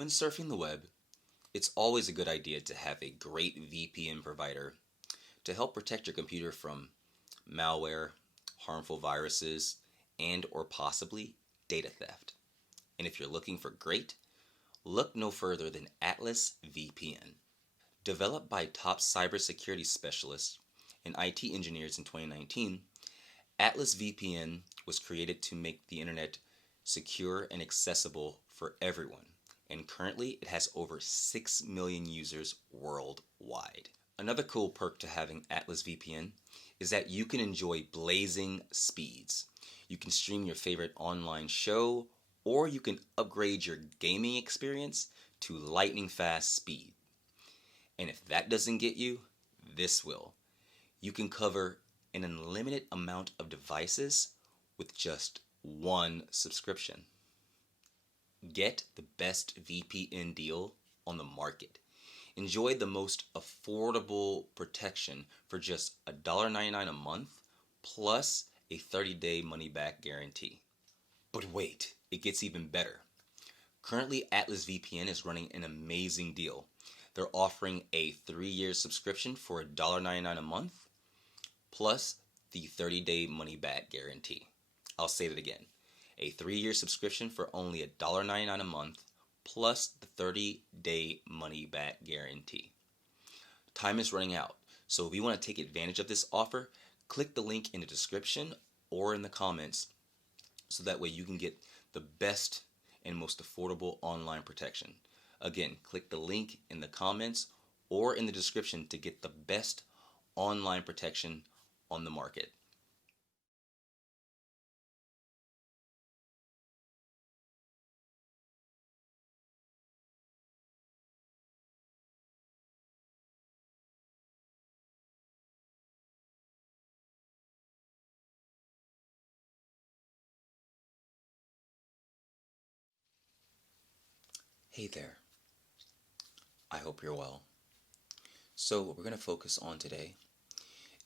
When surfing the web, it's always a good idea to have a great VPN provider to help protect your computer from malware, harmful viruses, and or possibly data theft. And if you're looking for great, look no further than Atlas VPN. Developed by top cybersecurity specialists and IT engineers in 2019, Atlas VPN was created to make the internet secure and accessible for everyone, and currently it has over 6 million users worldwide. Another cool perk to having Atlas VPN is that you can enjoy blazing speeds. You can stream your favorite online show, or you can upgrade your gaming experience to lightning fast speed. And if that doesn't get you, this will. You can cover an unlimited amount of devices with just one subscription. Get the best VPN deal on the market. Enjoy the most affordable protection for just $1.99 a month plus a 30-day money-back guarantee. But wait, it gets even better. Currently, Atlas VPN is running an amazing deal. They're offering a 3-year subscription for $1.99 a month plus the 30-day money-back guarantee. I'll say that again. A 3-year subscription for only $1.99 a month plus the 30-day money-back guarantee. Time is running out, so if you want to take advantage of this offer, click the link in the description or in the comments so that way you can get the best and most affordable online protection. Again, click the link in the comments or in the description to get the best online protection on the market. Hey there, I hope you're well. So what we're going to focus on today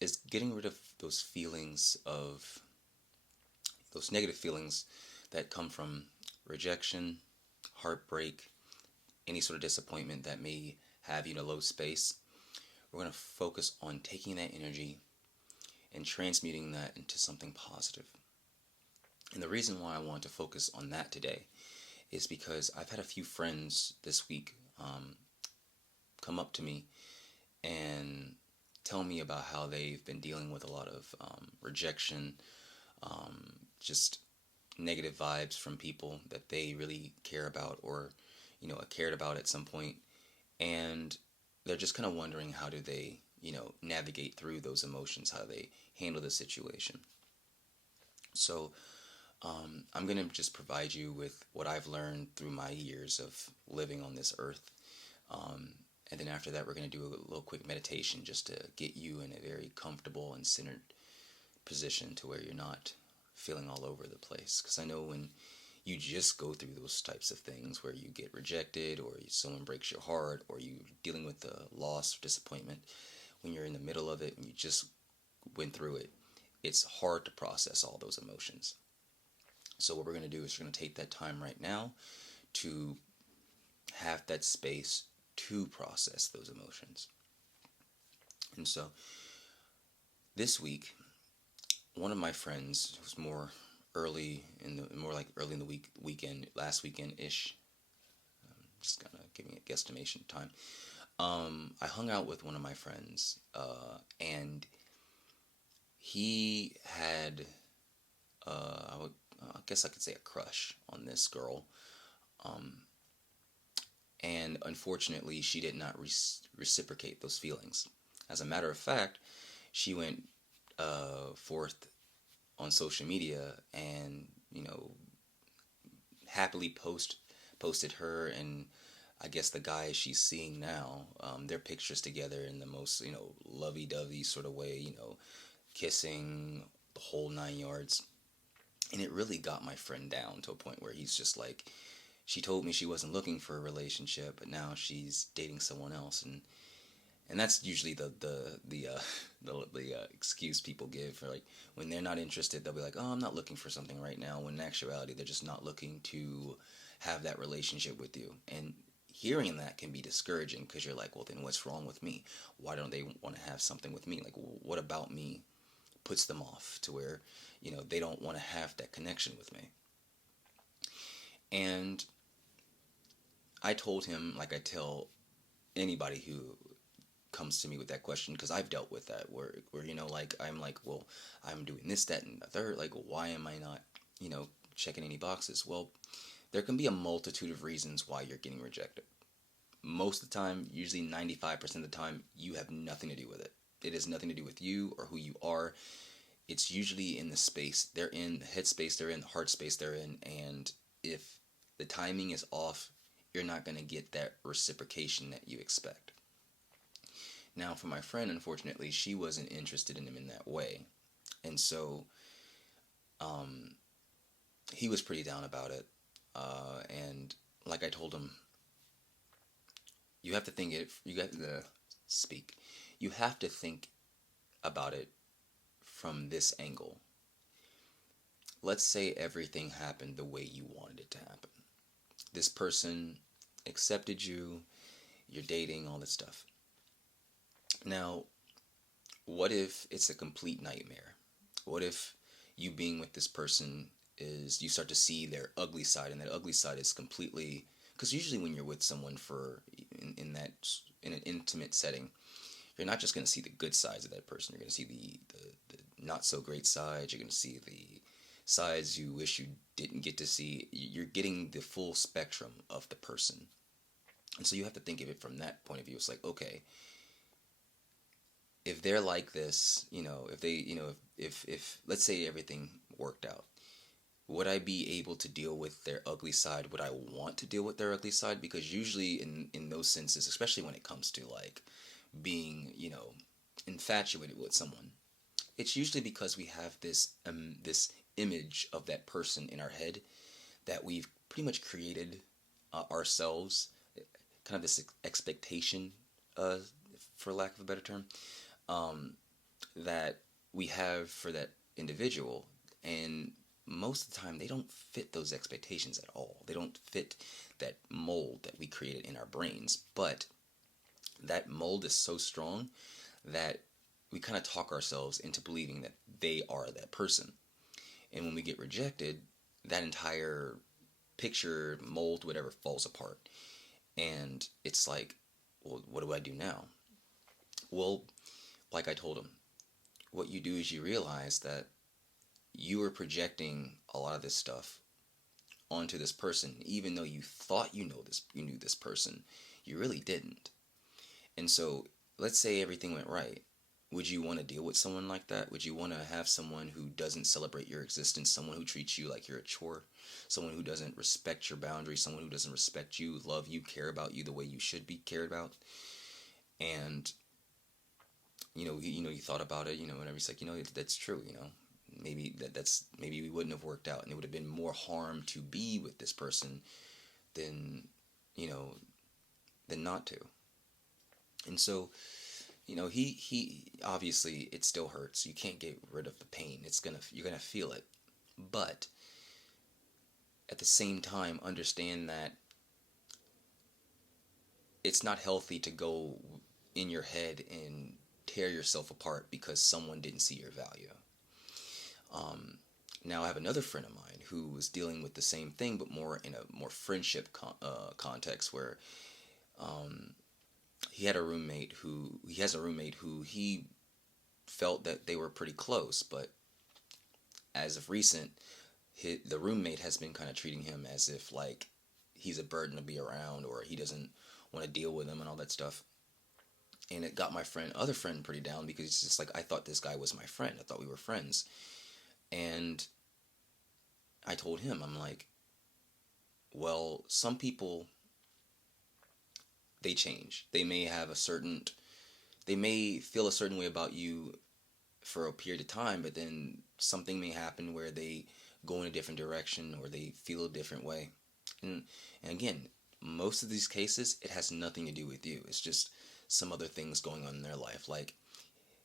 is getting rid of those negative feelings that come from rejection, heartbreak, any sort of disappointment that may have you in a low space. We're going to focus on taking that energy and transmuting that into something positive. And the reason why I want to focus on that today is because I've had a few friends this week come up to me and tell me about how they've been dealing with a lot of rejection, just negative vibes from people that they really care about or cared about at some point, and they're just kind of wondering how do they navigate through those emotions, how they handle the situation. So I'm going to just provide you with what I've learned through my years of living on this earth. And then after that, we're going to do a little quick meditation just to get you in a very comfortable and centered position to where you're not feeling all over the place. Because I know when you just go through those types of things where you get rejected or someone breaks your heart or you're dealing with the loss or disappointment, when you're in the middle of it and you just went through it, it's hard to process all those emotions. So what we're going to do is we're going to take that time right now to have that space to process those emotions. And so this week, one of my friends who's early in the weekend, last weekend ish, just kind of giving a guesstimation time. I hung out with one of my friends, and he had, I guess I could say, a crush on this girl. And unfortunately, she did not reciprocate those feelings. As a matter of fact, she went forth on social media and happily posted her and I guess the guy she's seeing now, their pictures together in the most lovey-dovey sort of way, kissing the whole 9 yards. And it really got my friend down to a point where he's just like, she told me she wasn't looking for a relationship, but now she's dating someone else, and that's usually the excuse people give for, like, when they're not interested, they'll be like, oh, I'm not looking for something right now, when in actuality they're just not looking to have that relationship with you. And hearing that can be discouraging because you're like, well, then what's wrong with me? Why don't they want to have something with me? Like, what about me puts them off to where, they don't want to have that connection with me? And I told him, like I tell anybody who comes to me with that question, because I've dealt with that, where like, I'm like, well, I'm doing this, that, and the third. Like, why am I not, checking any boxes? Well, there can be a multitude of reasons why you're getting rejected. Most of the time, usually 95% of the time, you have nothing to do with it. It has nothing to do with you or who you are. It's usually in the space they're in, the headspace they're in, the heart space they're in, and if the timing is off, you're not going to get that reciprocation that you expect. Now, for my friend, unfortunately, she wasn't interested in him in that way, and so he was pretty down about it. And like I told him, you have to think it. You got to speak. You have to think about it from this angle. Let's say everything happened the way you wanted it to happen. This person accepted you, you're dating, all this stuff. Now, what if it's a complete nightmare? What if you being with this person is, you start to see their ugly side, and that ugly side is completely, because usually when you're with someone in an intimate setting, you're not just going to see the good sides of that person. You're going to see the not so great sides. You're going to see the sides you wish you didn't get to see. You're getting the full spectrum of the person. And so you have to think of it from that point of view. It's like, okay, if they're like this, if they, if let's say everything worked out, would I be able to deal with their ugly side? Would I want to deal with their ugly side? Because usually in those senses, especially when it comes to like being, infatuated with someone, it's usually because we have this image of that person in our head that we've pretty much created ourselves, kind of this expectation, for lack of a better term, that we have for that individual. And most of the time, they don't fit those expectations at all. They don't fit that mold that we created in our brains. But that mold is so strong that we kind of talk ourselves into believing that they are that person. And when we get rejected, that entire picture, mold, whatever, falls apart. And it's like, well, what do I do now? Well, like I told him, what you do is you realize that you were projecting a lot of this stuff onto this person, even though you thought you knew this person, you really didn't. And so, let's say everything went right. Would you want to deal with someone like that? Would you want to have someone who doesn't celebrate your existence, someone who treats you like you're a chore, someone who doesn't respect your boundaries, someone who doesn't respect you, love you, care about you the way you should be cared about? And you thought about it, whenever it's like, that's true, maybe maybe we wouldn't have worked out, and it would have been more harm to be with this person than than not to. And so, he obviously, it still hurts. You can't get rid of the pain. You're gonna feel it, but at the same time, understand that it's not healthy to go in your head and tear yourself apart because someone didn't see your value. Now I have another friend of mine who was dealing with the same thing, but more in a more friendship context, where he has a roommate who he felt that they were pretty close, but as of recent, the roommate has been kind of treating him as if like he's a burden to be around, or he doesn't want to deal with him and all that stuff. And it got my other friend pretty down, because it's just like, I thought this guy was my friend. I thought we were friends. And I told him, I'm like, well, some people, they change. They may feel a certain way about you for a period of time, but then something may happen where they go in a different direction, or they feel a different way. And again, most of these cases, it has nothing to do with you. It's just some other things going on in their life. Like,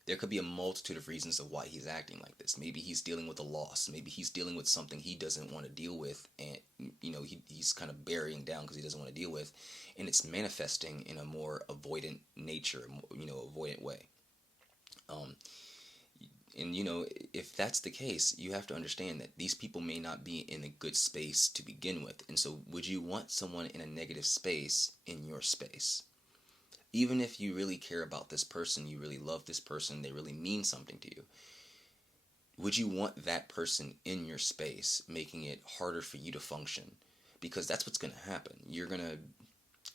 There could be a multitude of reasons of why he's acting like this. Maybe he's dealing with a loss. Maybe he's dealing with something he doesn't want to deal with, and he's kind of burying down because he doesn't want to deal with, and it's manifesting in a more avoidant nature, avoidant way. And if that's the case, you have to understand that these people may not be in a good space to begin with. And so would you want someone in a negative space in your space? Even if you really care about this person, you really love this person, they really mean something to you, would you want that person in your space, making it harder for you to function? Because that's what's going to happen. You're going to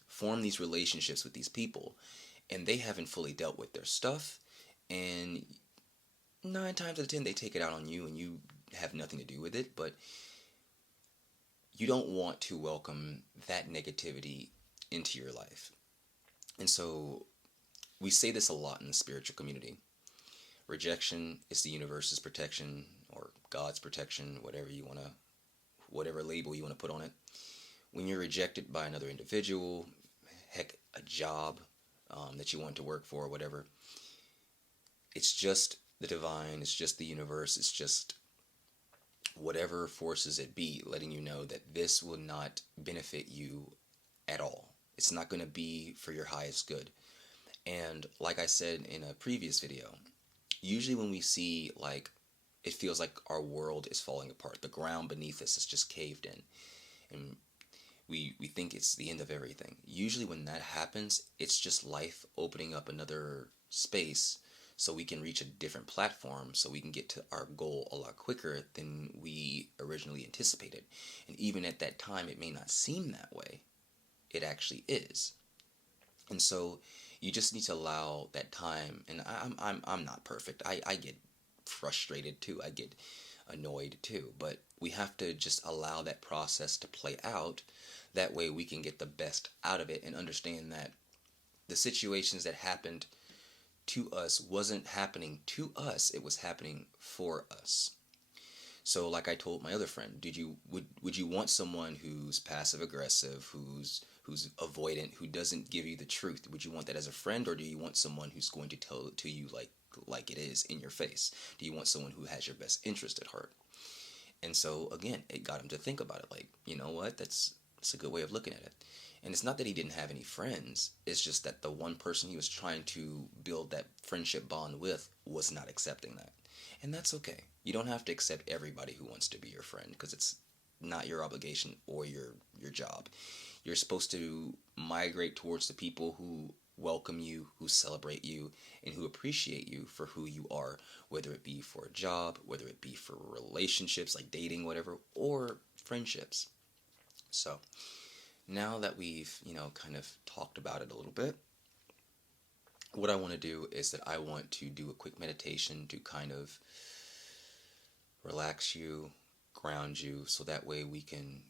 form these relationships with these people, and they haven't fully dealt with their stuff, and 9 times out of 10 they take it out on you, and you have nothing to do with it. But you don't want to welcome that negativity into your life. And so we say this a lot in the spiritual community. Rejection is the universe's protection, or God's protection, whatever label you want to put on it. When you're rejected by another individual, heck, a job that you want to work for, or whatever, it's just the divine, it's just the universe, it's just whatever forces it be letting you know that this will not benefit you at all. It's not going to be for your highest good. And like I said in a previous video, usually when we see, like, it feels like our world is falling apart, the ground beneath us is just caved in, and we think it's the end of everything. Usually when that happens, it's just life opening up another space so we can reach a different platform, so we can get to our goal a lot quicker than we originally anticipated. And even at that time, it may not seem that way. It actually is. And so you just need to allow that time. And I'm not perfect. I get frustrated too. I get annoyed too. But we have to just allow that process to play out. That way we can get the best out of it and understand that the situations that happened to us wasn't happening to us. It was happening for us. So like I told my other friend, would you want someone who's passive aggressive, who's avoidant, who doesn't give you the truth? Would you want that as a friend, or do you want someone who's going to tell it to you like it is in your face? Do you want someone who has your best interest at heart? And so again, it got him to think about it. Like, you know what? That's a good way of looking at it. And it's not that he didn't have any friends. It's just that the one person he was trying to build that friendship bond with was not accepting that. And that's okay. You don't have to accept everybody who wants to be your friend, because it's not your obligation or your job. You're supposed to migrate towards the people who welcome you, who celebrate you, and who appreciate you for who you are, whether it be for a job, whether it be for relationships like dating, whatever, or friendships. So now that we've, kind of talked about it a little bit, what I want to do is that I want to do a quick meditation to kind of relax you, ground you, so that way we can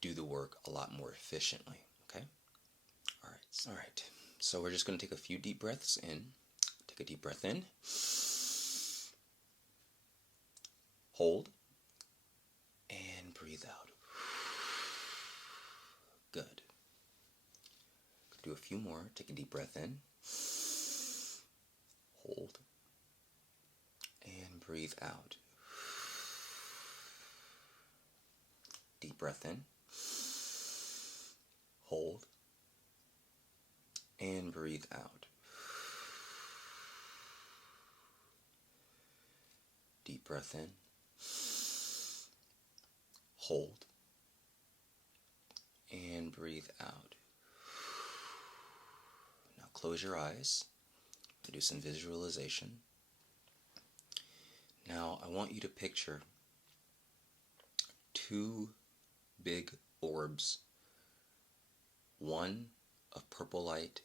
do the work a lot more efficiently, okay? All right. So we're just going to take a few deep breaths in. Take a deep breath in. Hold. And breathe out. Good. Do a few more. Take a deep breath in. Hold. And breathe out. Deep breath in. Hold. And breathe out. Deep breath in. Hold. And breathe out. Now close your eyes and do some visualization. Now I want you to picture 2 big orbs, one of purple light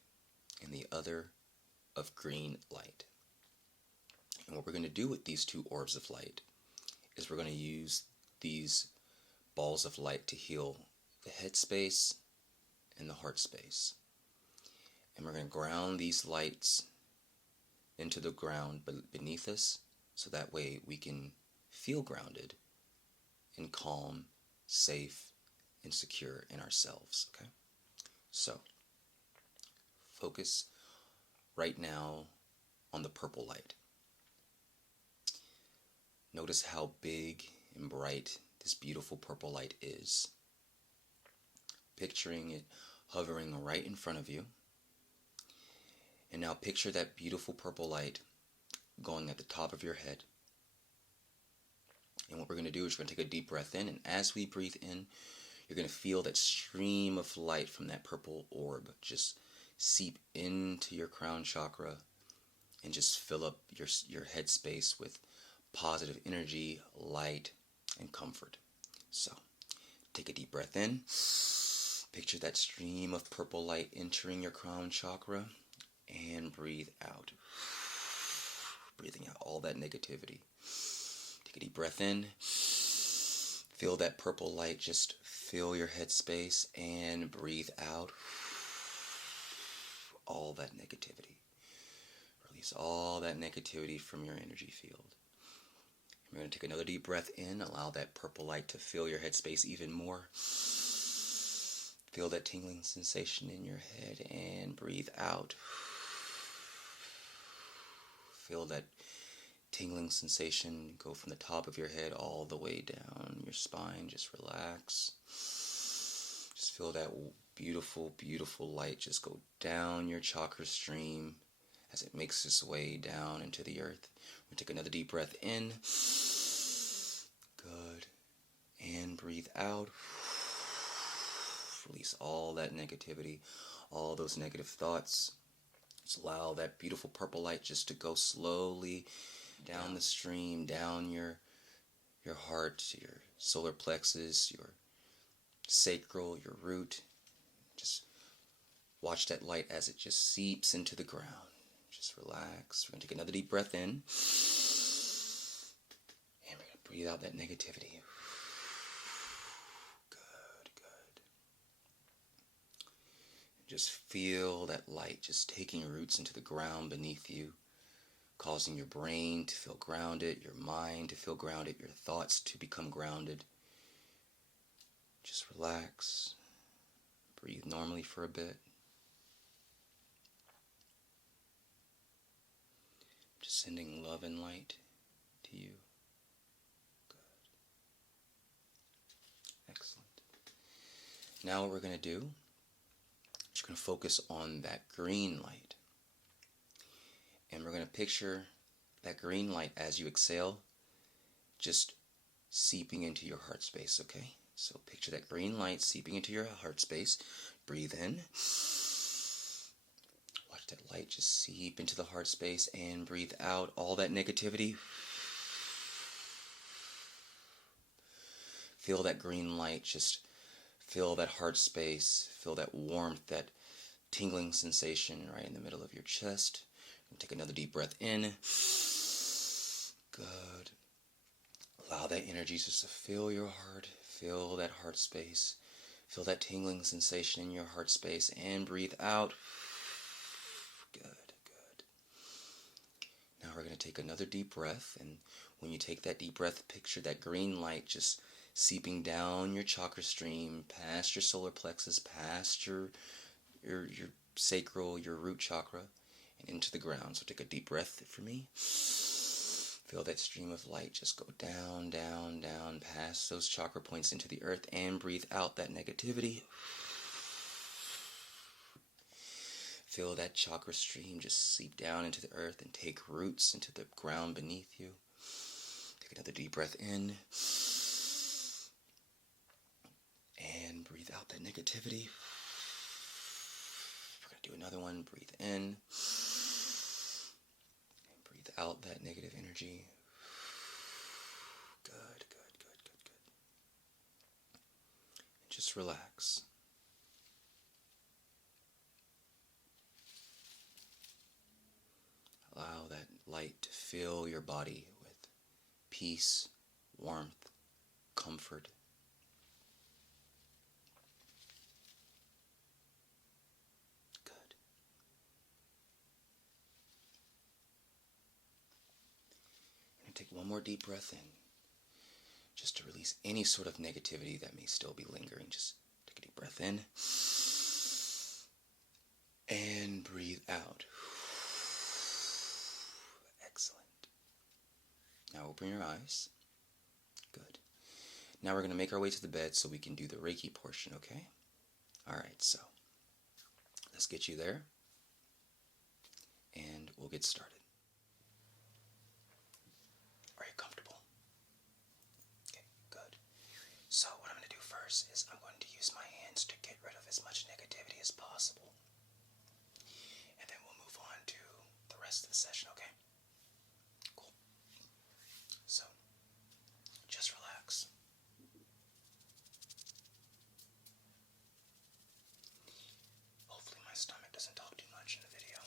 and the other of green light. And what we're going to do with these 2 orbs of light is we're going to use these balls of light to heal the head space and the heart space. And we're going to ground these lights into the ground beneath us, so that way we can feel grounded and calm, safe, and secure in ourselves, okay? So, focus right now on the purple light. Notice how big and bright this beautiful purple light is. Picturing it hovering right in front of you. And now picture that beautiful purple light going at the top of your head. And what we're going to do is we're going to take a deep breath in, and as we breathe in, you're going to feel that stream of light from that purple orb just seep into your crown chakra and just fill up your head space with positive energy, light, and comfort. So, take a deep breath in. Picture that stream of purple light entering your crown chakra, and breathe out. Breathing out all that negativity. Take a deep breath in. Feel that purple light just fill your head space, and breathe out all that negativity. Release all that negativity from your energy field. We're going to take another deep breath in. Allow that purple light to fill your head space even more. Feel that tingling sensation in your head, and breathe out. Feel that tingling sensation go from the top of your head all the way down your spine. Just relax. Just feel that beautiful, beautiful light just go down your chakra stream as it makes its way down into the earth. We'll take another deep breath in. Good. And breathe out. Release all that negativity, all those negative thoughts. Just allow that beautiful purple light just to go slowly down the stream, down your heart, your solar plexus, your sacral, your root. Just watch that light as it just seeps into the ground. Just relax. We're going to take another deep breath in. And we're going to breathe out that negativity. Good, good. Just feel that light just taking roots into the ground beneath you, causing your brain to feel grounded, your mind to feel grounded, your thoughts to become grounded. Just relax. Breathe normally for a bit. Just sending love and light to you. Good. Excellent. Now what we're going to do is we're going to focus on that green light. And we're going to picture that green light as you exhale, just seeping into your heart space, okay? So picture that green light seeping into your heart space. Breathe in. Watch that light just seep into the heart space, and breathe out all that negativity. Feel that green light just fill that heart space, feel that warmth, that tingling sensation right in the middle of your chest. Take another deep breath in. Good. Allow that energy just to fill your heart, fill that heart space, feel that tingling sensation in your heart space, and breathe out. Good, good. Now we're going to take another deep breath, and when you take that deep breath, picture that green light just seeping down your chakra stream, past your solar plexus, past your sacral, your root chakra, and into the ground. So take a deep breath for me. Feel that stream of light just go down, down, down, past those chakra points into the earth, and breathe out that negativity. Feel that chakra stream just seep down into the earth and take roots into the ground beneath you. Take another deep breath in. And breathe out that negativity. We're going to do another one. Breathe in. And breathe out that negative energy. Good, good, good, good, good. And just relax. Allow that light to fill your body with peace, warmth, comfort. Good. I'm going to take one more deep breath in, just to release any sort of negativity that may still be lingering. Just take a deep breath in and breathe out. Now open your eyes. Good. Now we're going to make our way to the bed so we can do the Reiki portion, okay? Alright, so let's get you there, and we'll get started. Are you comfortable? Okay, good. So what I'm going to do first is I'm going to use my hands to get rid of as much negativity as possible. And then we'll move on to the rest of the session, okay? Cool. So, just relax. Hopefully my stomach doesn't talk too much in the video.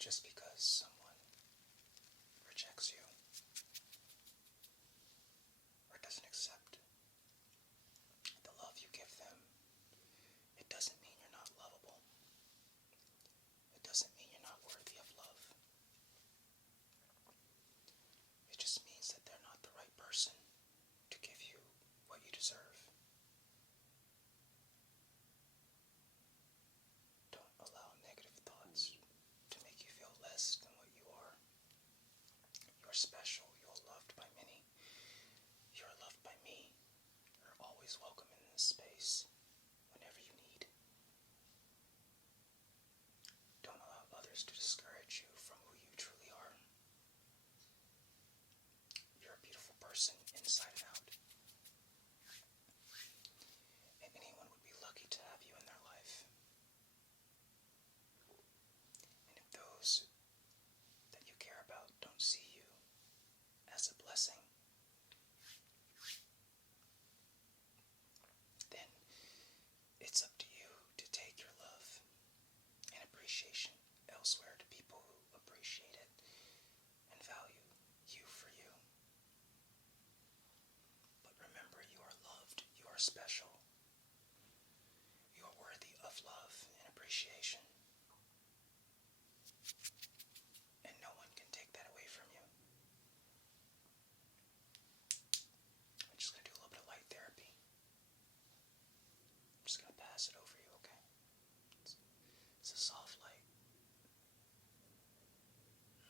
Just because someone rejects you or doesn't accept the love you give them, it doesn't mean you're not lovable. It doesn't mean you're not worthy of love. It just means that they're not the right person to give you what you deserve. Don't allow negative thoughts to make you feel less than what you are. You're special. You're loved by many. You're loved by me. You're always welcome in this space whenever you need. Don't allow others to discourage you from who you truly are. You're a beautiful person inside and out. And anyone would be lucky to have you in their life. And if those that you care about don't see you as a blessing, then it's up to you to take your love and appreciation elsewhere to people who appreciate it and value you for you. But remember, you are loved, you are special, you are worthy of love and appreciation. And no one can take that away from you. I'm just going to do a little bit of light therapy. I'm just going to pass it over you, okay? It's a soft light.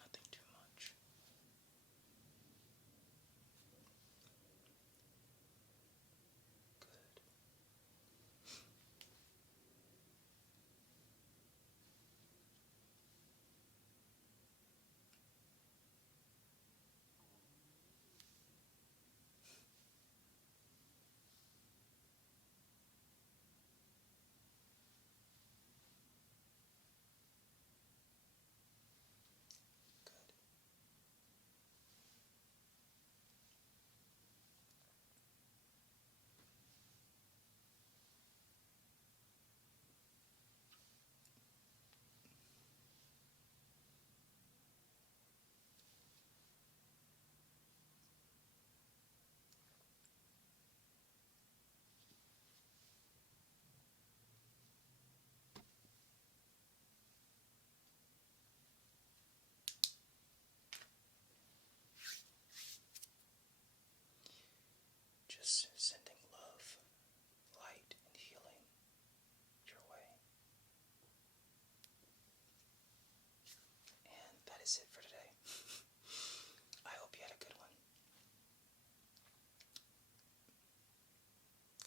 Nothing too much. Good. Good. Just sending love, light, and healing your way. And that is it for today. I hope you had a good one.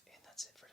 And that's it for today.